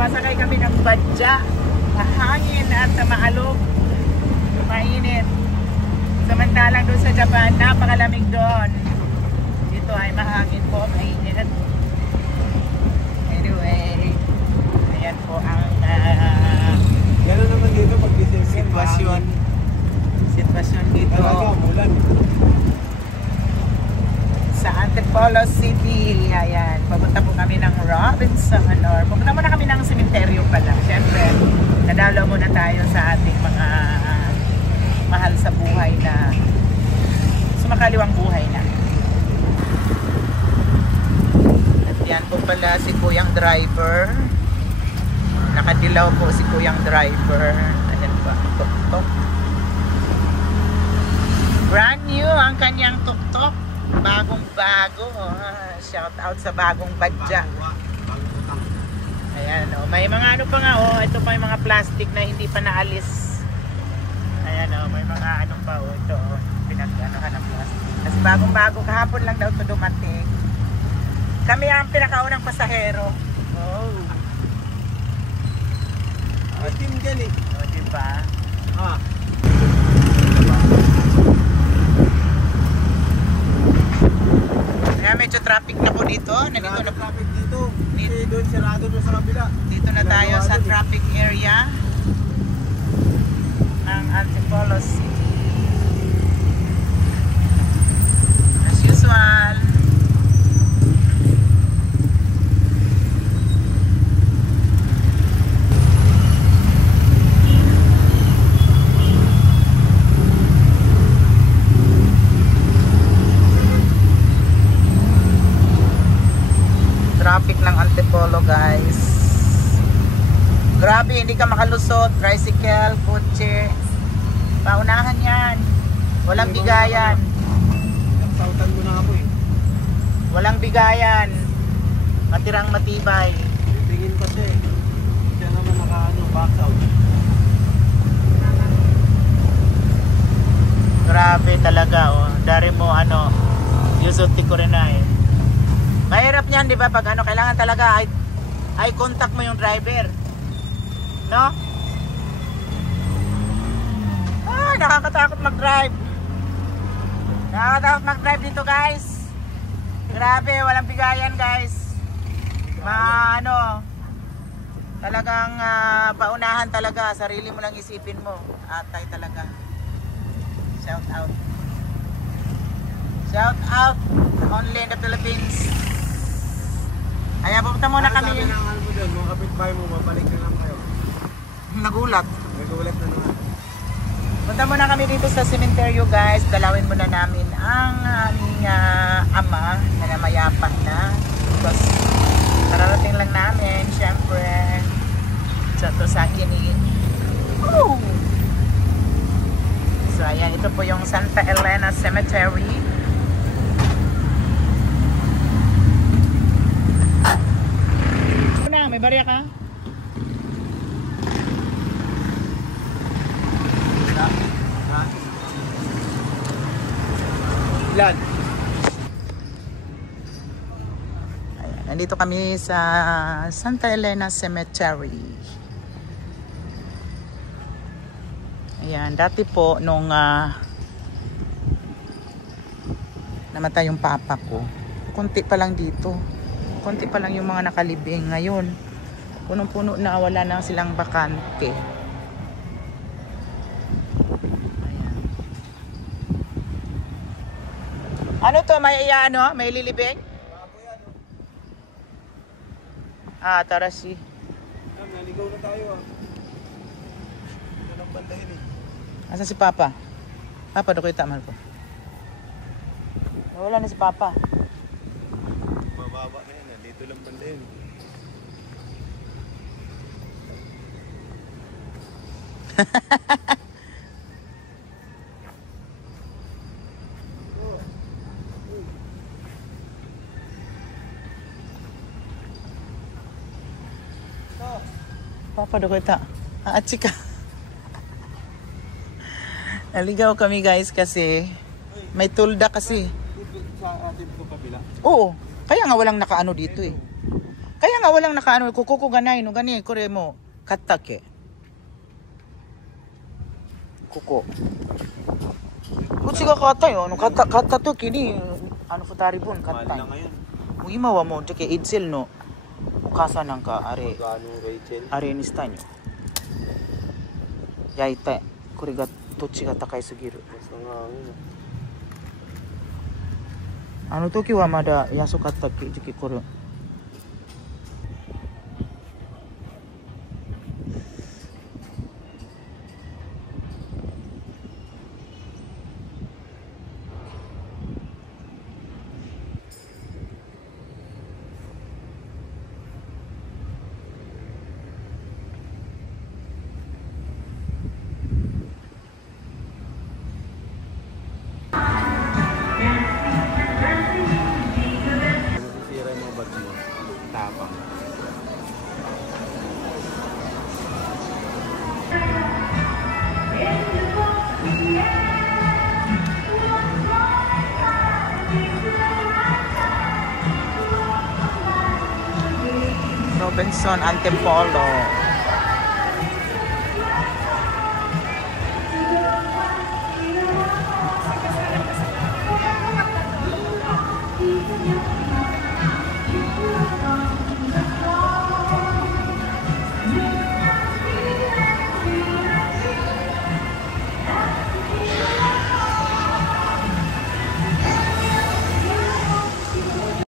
Sumasakay kami ng badya. Mahangin at maalog. Mainit. Samantalang doon sa Japan, napakalamig doon. Dito ay mahangin po, mainit. Anyway, ayan po ang gano'n naman dito pag sitwasyon dito sa Antipolo City. Ayan, papunta po kami ng Robinson, or pupunta muna kami ng sementeryo pala. Siyempre, nadalaw muna tayo sa ating mga mahal sa buhay na sumakaliwang buhay na. At yan po pala si Kuyang driver. Nakadilaw po si Kuyang driver. Ayan pa, tuk-tuk. Brand new ang kanyang tuk-tuk. Bagong-bago. Shout out sa bagong badya. Ayan, oh. May mga ano pa nga, oh. Ito pa yung mga plastic na hindi pa naalis. Ayan, oh. May mga ano pa, oh. Ito, oh. Pinag-anohan ng plastic. Kasi bagong-bago. Kahapon lang daw ito dumating. Kami ang pinakaunang pasahero. Oh. team dyan eh. O, diba? Kaya medyo traffic na po dito. Nandito na traffic dito. Kasi doon sarado doon sa kabila. Dito na tayo sa traffic area ng Antipolo City. As usual. Traffic ng Antipolo, guys. Grabe, hindi ka makalusot. Tricycle, kotse. Paunahan yan. Walang bigayan. Sautan ko na ako eh. Walang bigayan. Matirang matibay. Tingin ko siya eh. Siya naman naka back out. Grabe talaga, oh. Dari mo, Yusuti ko rin na eh. Mahirap niyan, di ba? Pag kailangan talaga eye contact mo yung driver. No? Nakakatakot mag-drive. Nakakatakot mag-drive dito, guys. Grabe, walang bigayan, guys. Talagang paunahan talaga. Sarili mo lang isipin mo. Atay talaga. Shout out. Shout out. Only in the Philippines. Ayan, pupunta muna kami. Sabi ng mo doon, mga kapitbahay mo, mabalik na lang kayo. Nagulat. Nagulat na naman. Punta muna kami dito sa sementeryo, guys. Dalawin muna namin ang aming ama na namayapa na. Because kararating lang namin, syempre. Ito sa akin eh. So ayan, ito po yung Santa Elena Cemetery. May barya ka? Ilan? Ayan, nandito kami sa Santa Elena Cemetery. Ayan, dati po nung namatay yung papa ko, konti pa lang dito. Konti pa lang yung mga nakalibing. Ngayon, punong-puno na, wala na silang bakante. Ayan. Ano to? May may lilibing? Tara si. Naligaw na tayo Ito lang bandahin eh. Asan si Papa? Papa, doon kita, mahal ko. Wala na si Papa. Mababa na yan. Dito lang bandahin. Papa, doon kita. Chika. Naligaw kami, guys, kasi may tulda kasi. Sa atin ito kabila. Oo. Kaya nga walang nakaano dito eh. Kaya nga walang nakaano, kukuko ganay no gani kore mo kattake. Kuko. Kuchi ga katta yo, katta toki ni futari bun Mahal katta. na ngayon. Mo ima wa mo teke idsel no. Ukasa nang ka are Magkano Rachel?にしたいの焼いてこれが土地が高いすぎる Mas nangangin. あの時はまだ安かった時期これSisira yung mga bag mo. Tapang. Robinson Antipolo